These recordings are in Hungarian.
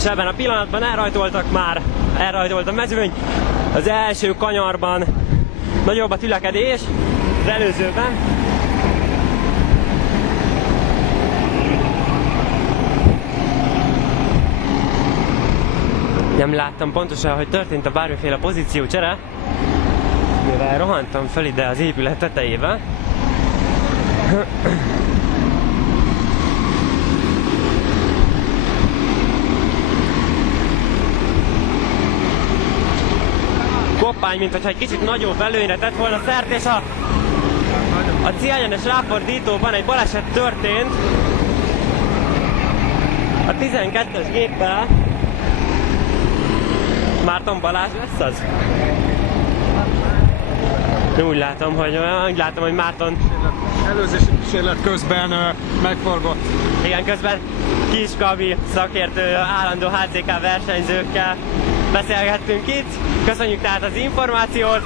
És ebben a pillanatban elrajtoltak a mezőny. Az első kanyarban nagyobb a tülekedés, az előzőben. Nem láttam pontosan, hogy történt a bármiféle pozíciócsere, mivel rohantam fel ide az épület tetejébe. Koppány, mint hogyha egy kicsit nagyobb előnyre tett volna szert, és a célegyenes ráfordítóban egy baleset történt. A 12-es géppel Márton Balázs lesz az? Úgy látom, hogy Márton előzési kísérlet közben megforgott. Igen, közben Kiskabi szakértő állandó HCK versenyzőkkel beszélgettünk itt. Köszönjük tehát az információt.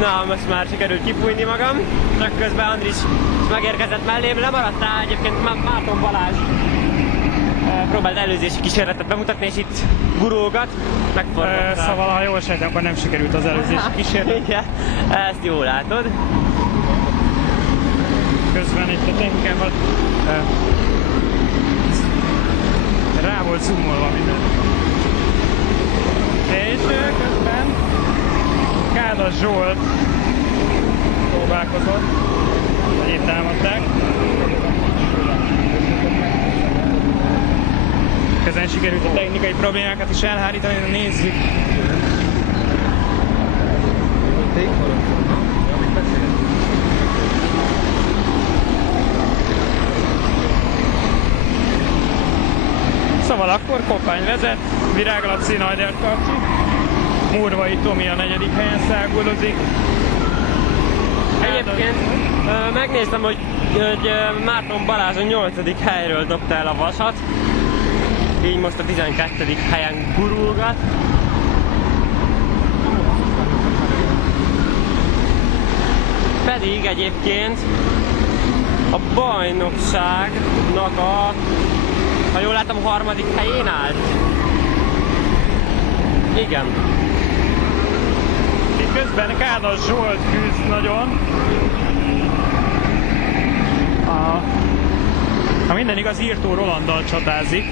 Na, most már sikerült kifújni magam. Csak közben Andris megérkezett mellém. Lemaradt rá egyébként Márton Balázs. Próbált előzési kísérletet bemutatni, és itt gurulgat, megfordult. Szóval, ha jól sejtem, akkor nem sikerült az előzési kísérlet. Igen, ezt jól látod. Közben itt a technikával rá volt zoomolva minden. És közben Kádas Zsolt próbálkozott, épp támadták. Ezen sikerült a technikai problémákat is elhárítani, de nézzük. Szóval akkor Koppány vezet, Virág Laci, Najdert Karcsi, Murvai Tomi a 4. helyen száguldozik. Egyébként megnéztem, hogy Márton Balázs a 8. helyről dobta el a vasat. Így most a 12. helyen gurulgat. Pedig egyébként a bajnokságnak ha jól látom, 3. helyén állt. Igen. Itt közben Kádas Zsolt küzd nagyon. Ha minden igaz, Írtó Rolanddal csatázik.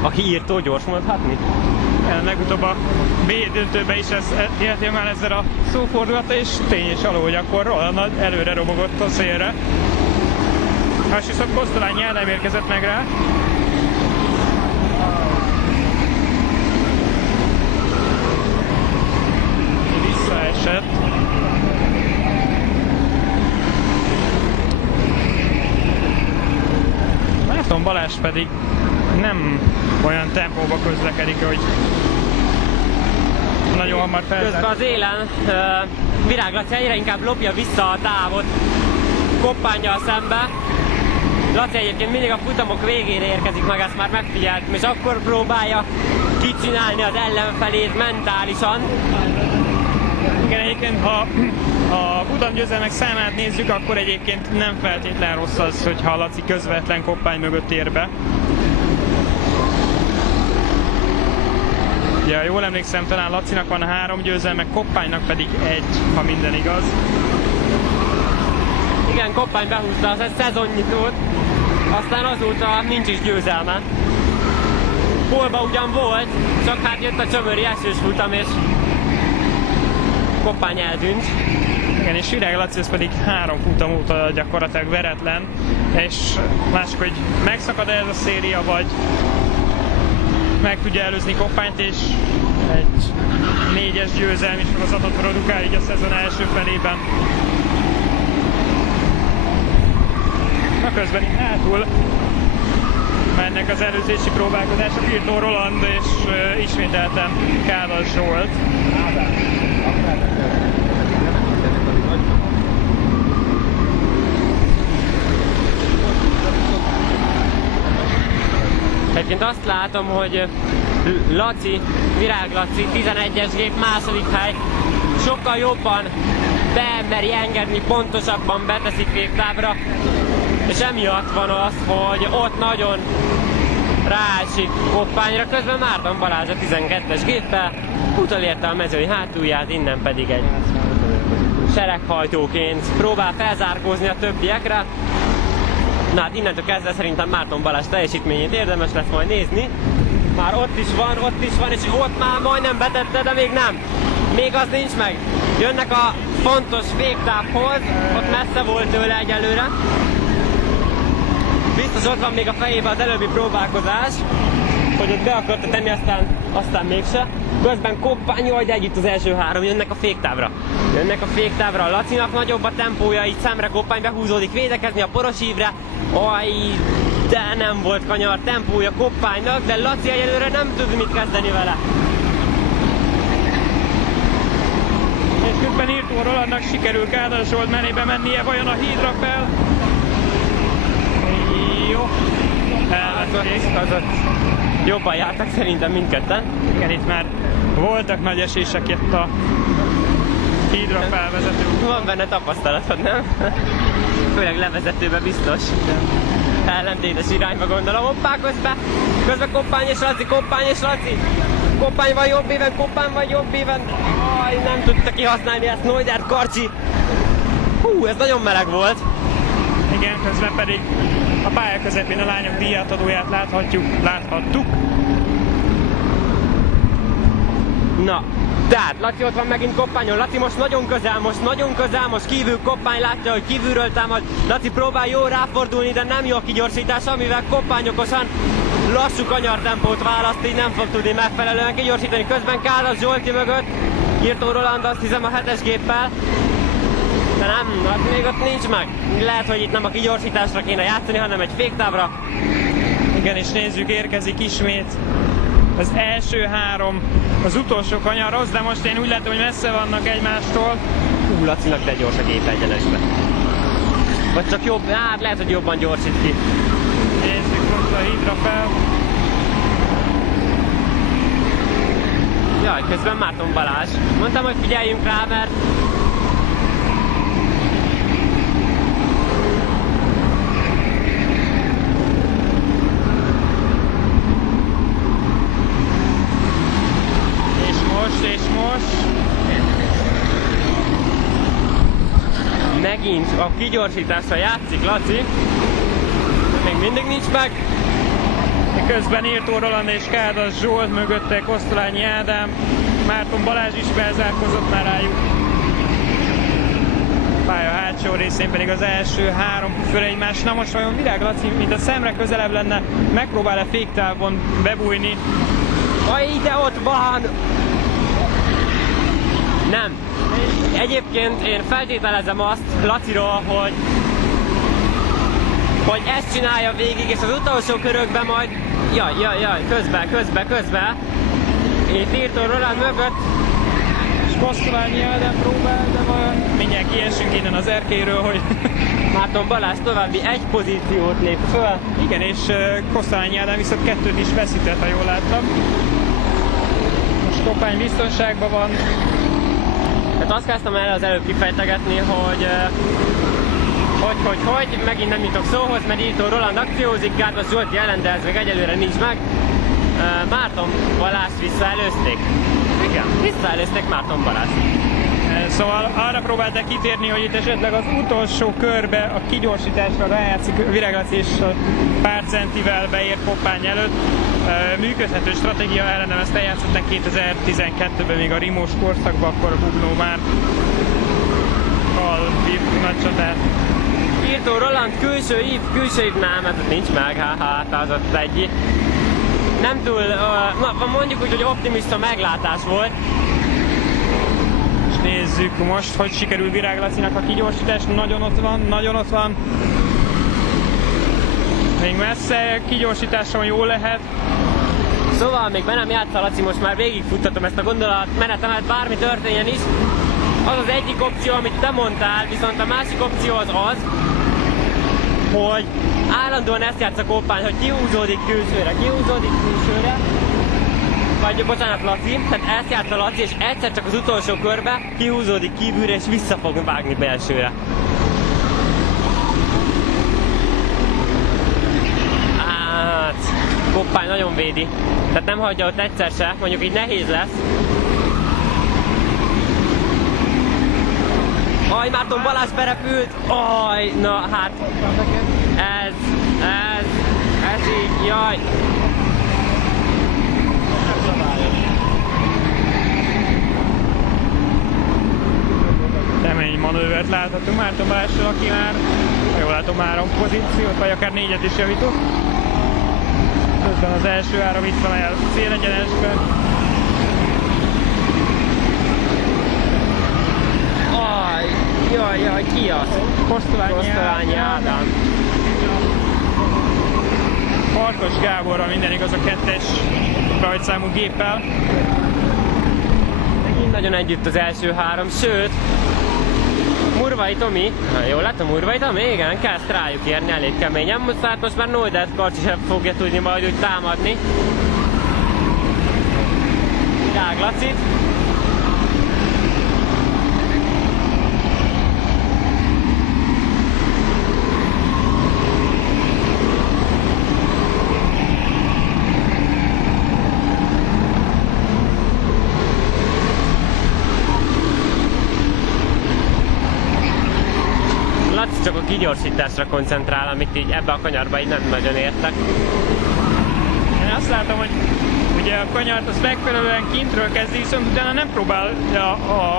Aki Írtó, gyors mondhatni? Legutóbb a B döntőben is éltél már ezzel a szófordulata, és tény és aló, hogy akkor Roland előre robogott a szélre. És viszont Kosztolányi el nem érkezett meg rá. Visszaesett. Márton Balázs pedig nem olyan tempóba közlekedik, hogy nagyon hamar felzár. Közben az élen Virág Laci egyre inkább lopja vissza a távot Koppánnyal szembe. Laci egyébként mindig a futamok végére érkezik meg, ezt már megfigyeltem, és akkor próbálja kicsinálni az ellenfelét mentálisan. Igen, egyébként ha a futamgyőzelmek számát nézzük, akkor egyébként nem feltétlen rossz az, hogyha Laci közvetlen Koppány mögött ér be. Ja, jól emlékszem, talán Lacinak van 3 győzelme, Koppánynak pedig 1, ha minden igaz. Igen, Koppány behúzta az szezonnyitót, aztán azóta nincs is győzelme. Pólba ugyan volt, csak hát jött a csömöri esős futam, és Koppány eltűnt. Igen, és Virág Laci az pedig 3 futam óta gyakorlatilag veretlen, és lássuk, hogy megszakad ez a széria, vagy meg tudja előzni Koppányt, és egy 4-es győzelmi sorozatot produkál így a szezon első felében. Na közben itt hátul mennek az előzési próbálkozások, Írtó Roland és ismételten Kádas Zsolt. Egyébként azt látom, hogy Laci, Virág Laci, 11-es gép, 2. hely, sokkal jobban bemeri engedni, pontosabban beteszi féktávra, és emiatt van az, hogy ott nagyon ráesik koppányra, közben Márton Balázs a 12-es géppel utolérte a mezőny hátulját, innen pedig egy sereghajtóként próbál felzárkózni a többiekre. Na hát innentől kezdve szerintem Márton Balázs teljesítményét érdemes lesz majd nézni. Már ott is van, és ott már majdnem betette, de még nem. Még az nincs meg. Jönnek a fontos féktávhoz, ott messze volt tőle egyelőre. Biztos ott van még a fejében az előbbi próbálkozás, hogy ott be akarta tenni, aztán mégse. Közben koppány, jaj, de együtt az első három, jönnek a féktávra. A Lacinak nagyobb a tempója, így szemre koppány behúzódik védekezni a poros ívre. Aj, de nem volt kanyar tempója koppánynak, de Laci egyelőre nem tud mit kezdeni vele. És közben Írtó Rolandnak sikerül Kádár Zsolt menébe mennie, vajon a hídra fel? Jó. Elvették. Jobban jártak szerintem mindketten. Igen, itt már voltak nagy esések itt a hídra felvezető. Van benne tapasztalatod, nem? Főleg levezetőben biztos. Ellentétes irányba gondolom. Hoppá, közben Koppány és Laci. Koppány van jobb éven. Aj, nem tudta kihasználni ezt Neudert Karcsi. Hú, ez nagyon meleg volt. Igen, közben pedig a pálya közepén a lányok díjátadóját láthattuk. Na, tehát Laci ott van megint Koppányon. Laci most nagyon közel, most kívül Koppány látja, hogy kívülről támad. Laci próbál jó ráfordulni, de nem jó a kigyorsítás, amivel Koppány okosan lassú kanyartempót választ, így nem fog tudni megfelelően kigyorsítani. Közben Kádár Zsolti mögött Írtó Roland, azt hiszem a 7-es géppel. De nem, még ott nincs meg. Lehet, hogy itt nem a kigyorsításra kéne játszani, hanem egy féktávra. Igen, és nézzük, érkezik ismét az első három, az utolsó kanyarhoz, de most én úgy látom, hogy messze vannak egymástól. Lacinak de gyors a gép egyenesbe. Vagy csak jobb, hát lehet, hogy jobban gyorsít ki. Nézzük most a hídra fel. Jaj, közben Márton Balázs. Mondtam, hogy figyeljünk rá, mert és most megint a kigyorsításra játszik Laci. Még mindig nincs meg. Közben Írtó Roland és Kádár Zsolt, mögötte Kosztolányi Ádám, Márton Balázs is felzárkózott már rájuk. Pálya hátsó részén pedig az első három puffer egymás. Na most vajon Virág Laci, mint a szemre közelebb lenne, megpróbál-e féktávon bebújni? Aj, de ott van! Nem. Egyébként én feltételezem azt Laciról, hogy ezt csinálja végig, és az utolsó körökben majd... Jaj, közben. Itt Írtó Roland mögött. És Kosztolányi Ádám próbál, de vajon mindjárt kiesünk innen az erkélyről, hogy... Márton Balázs további egy pozíciót lép föl. Igen, és Kosztolányi Ádám viszont kettőt is veszített, ha jól láttam. Most Koppány biztonságban van. Hát azt kezdtem el az előbb kifejtegetni, hogy megint nem jutok szóhoz, mert Írtó Roland akciózik, Kádár Zsolt jelen, de ez még egyelőre nincs meg. Márton Balázst visszaelőzték. Igen, visszaelőzték Márton Balázst. Szóval arra próbálták kitérni, hogy itt esetleg az utolsó körbe a kigyorsításra rájátszik Virág Laci, és pár centivel beér Koppány előtt. Működhető stratégia, ellenem ezt eljátszották 2012-ben, még a Rimós korszakban, akkor a Bugnó már bírt nagy csatát. Írtó Roland külső ív, nem, ez ott nincs meg, az ott egy. Nem túl, mondjuk úgy, hogy optimista meglátás volt. És nézzük most, hogy sikerül Virág Lacinak a kigyorsítás, nagyon ott van. Még messze, kigyorsításon jól lehet. Szóval még be nem játsza Laci, most már végigfuttatom ezt a gondolatmenetemet, bármi történjen is. Az az egyik opció, amit te mondtál, viszont a másik opció az, hogy állandóan ezt játsz a Koppány, hogy kihúzódik külsőre, vagy bocsánat Laci, tehát ezt játsz a Laci, és egyszer csak az utolsó körbe kihúzódik kívülre, és vissza fog vágni belsőre. Hát, Koppány nagyon védi. Tehát nem hagyja ott egyszer se, mondjuk így nehéz lesz. Aj, Márton Balázs berepült! Aj, na hát... Ez így, jaj! Kemény manővert láthatunk Márton Balázsról, aki már, ha jól látom, 3 pozíciót, vagy akár 4-et is javított. Közben az első 3 itt van el célegyenesben. Aj, jaj, ki az? Kosztolányi Ádám. Farkas Gáborral minden igaz a 2-es rajtszámú géppel. Megint nagyon együtt az első 3, sőt, Murvai Tomi, jól látom, Murvai Tomi, igen, kell ezt rájuk érni elég keményen, most már Noldert Karcsi sem fogja tudni majd úgy támadni. Virág Lacit. Laci csak a kigyorsításra koncentrál, amit így ebbe a kanyarba így nem nagyon értek. Én azt látom, hogy ugye a kanyart az megfelelően kintről kezdi, viszont utána nem próbálja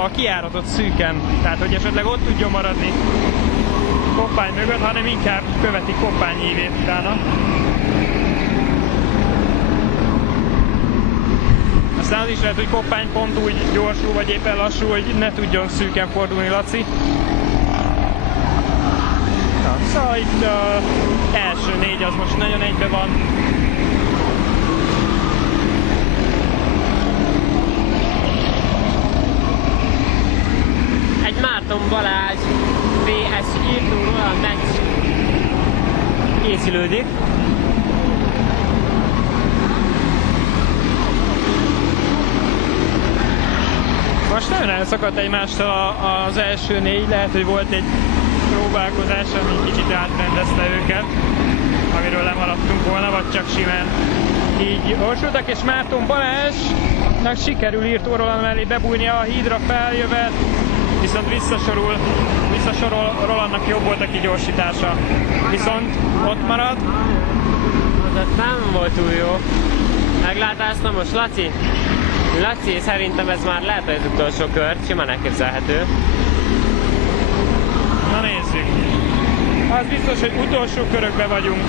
a kijáratot szűken. Tehát, hogy esetleg ott tudjon maradni Koppány mögött, hanem inkább követi Koppány ívét utána. Aztán az is lehet, hogy Koppány pont úgy gyorsul, vagy éppen lassú, hogy ne tudjon szűken fordulni Laci. Szóval itt az első 4 az most nagyon egybe van. Egy Márton Balázs VS írtó Roland meccs készülődik. Most nagyon elszakadt egymástól az első 4, lehet, hogy volt egy próbálkozás, ami kicsit átrendezte őket, amiről lemaradtunk volna, vagy csak simán így orsultak, és Márton Balázsnak sikerül Írtó Roland mellé bebújnia a hídra feljövet, viszont visszasorol Rolandnak jobb volt a kigyorsítása. Viszont ott marad. Az ott nem volt túl jó. Meglátásra most Laci. Laci, szerintem ez már lehet, hogy az utolsó kör, simán elképzelhető. Na nézzük. Az biztos, hogy utolsó körökben vagyunk.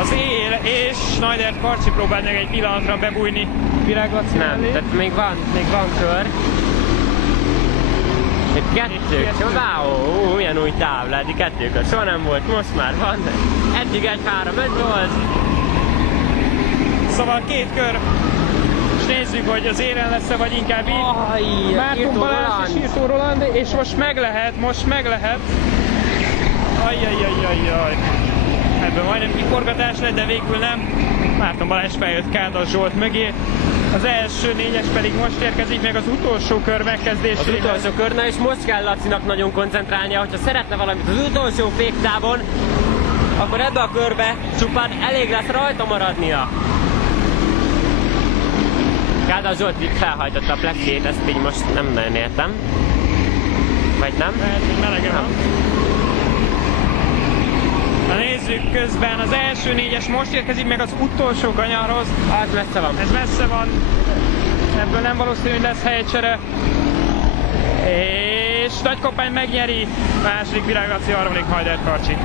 Az él és Schneidert Karcsi próbál meg egy pillanatra bebújni Virág Laci Nem, tehát még van kör. Itt 2 kör, wow, olyan új tábla, eddig 2 kör soha nem volt, most már van. Eddig 1-3-5 volt. Szóval 2 kör, és nézzük, hogy az élen lesz-e, vagy inkább így. Márton Balázs és Írtó Roland, és most meg lehet. Ajjajjajjajjaj. Ebből majdnem kiforgatás lett, de végül nem. Márton Balázs feljött Kádas Zsolt mögé. Az első 4-es pedig most érkezik meg az utolsó kör megkezdésére. Az utolsó kör, na és most kell Lacinak nagyon koncentrálnia, hogyha szeretne valamit az utolsó féktávon, akkor ebbe a körbe csupán elég lesz rajta maradnia. Kádas Zsolt itt felhajtotta a plexét, ezt így most nem nagyon értem. Vagy nem? Lehet, hogy melege van. Na nézzük, közben az első 4-es most érkezik meg az utolsó kanyarhoz. Az messze van. Ez messze van. Ebből nem valószínű, hogy lesz helycsere. És Nagy Koppány megnyeri. Második Virág Laci, harmadik Schneidert Karcsi.